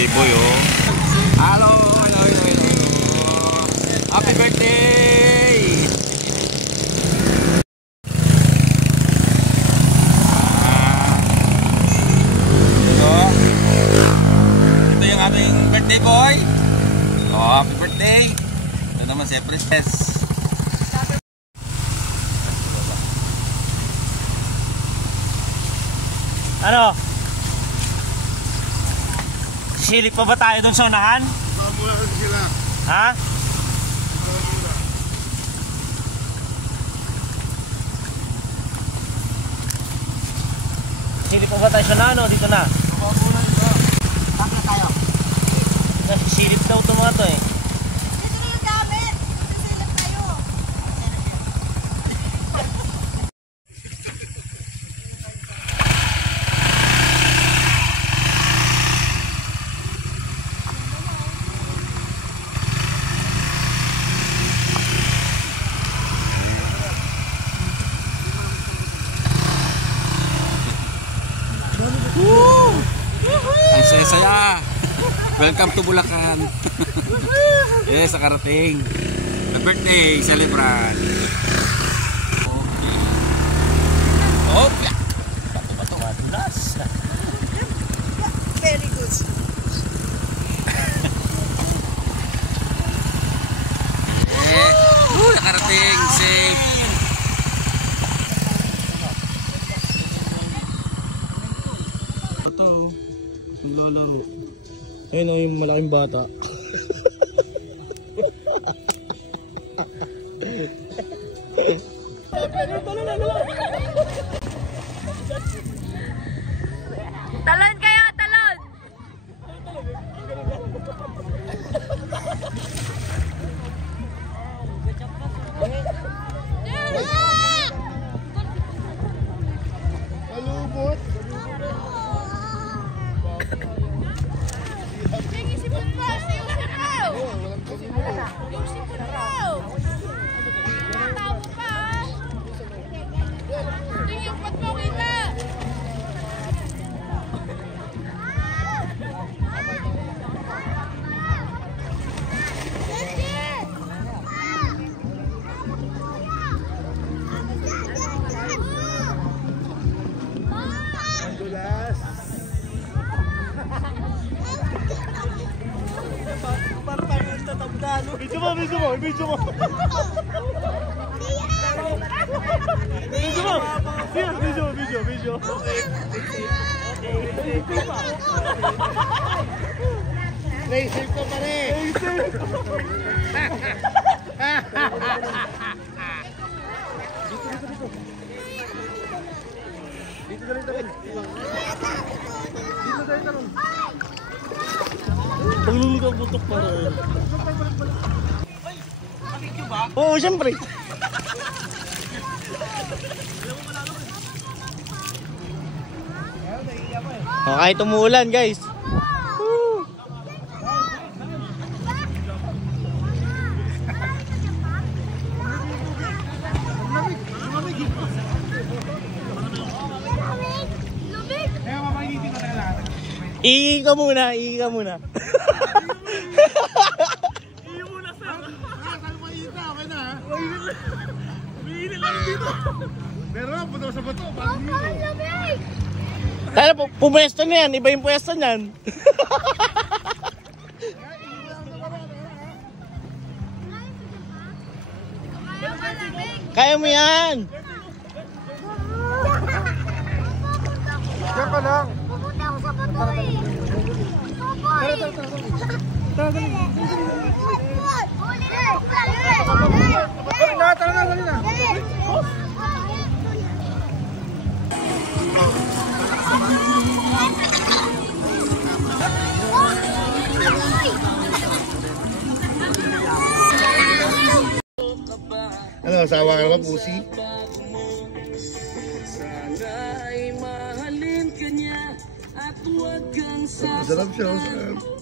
J-Boy, oh. Hello, hello, hello, hello. Happy birthday! Ito yung aming birthday boy. Oh, happy birthday. Ito naman si Princess. Ano? Silip pa ba tayo doon sa unahan? Mula sila. Ha? Silip pa ba tayo sa unahan o dito na? Saan na tayo? Silip daw ito mga to eh. Dito na yung gamit. Sisilip tayo. Ang saya-saya. Welcome to Bulacan. Yes, nakarating. The birthday celebrant. Oh, Bato-bato madulas. Very good. Nakarating. Safe. Ito, naglalaro. Ayun o yung malaking bata. Talon kayo, talon! Malubot. Video mo. Video mo. Video mo. Play safe ka pa rin. Paglulugaw butok pa rin. Oo, siyempre. Oh, kahit umuulan guys. Ihi ka muna, ihi ka muna. Iyo muna sa. Saan mo ita? Okay na ha? Umiinit lang dito. Pero punta sa bato. Kaya pumwesto na yan, iba yung pwesto niyan. Kaya mo yan. Diyan ka lang. Pupunta ako sa bato eh. Tara na. Ano, asawa ka naman, pusi? Masarap siya, masarap.